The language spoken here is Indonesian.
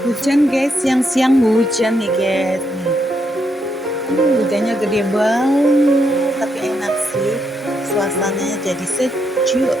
Hujan guys, siang-siang hujan nih guys nih. Hujannya gede banget, tapi enak sih. Suasananya jadi sejuk.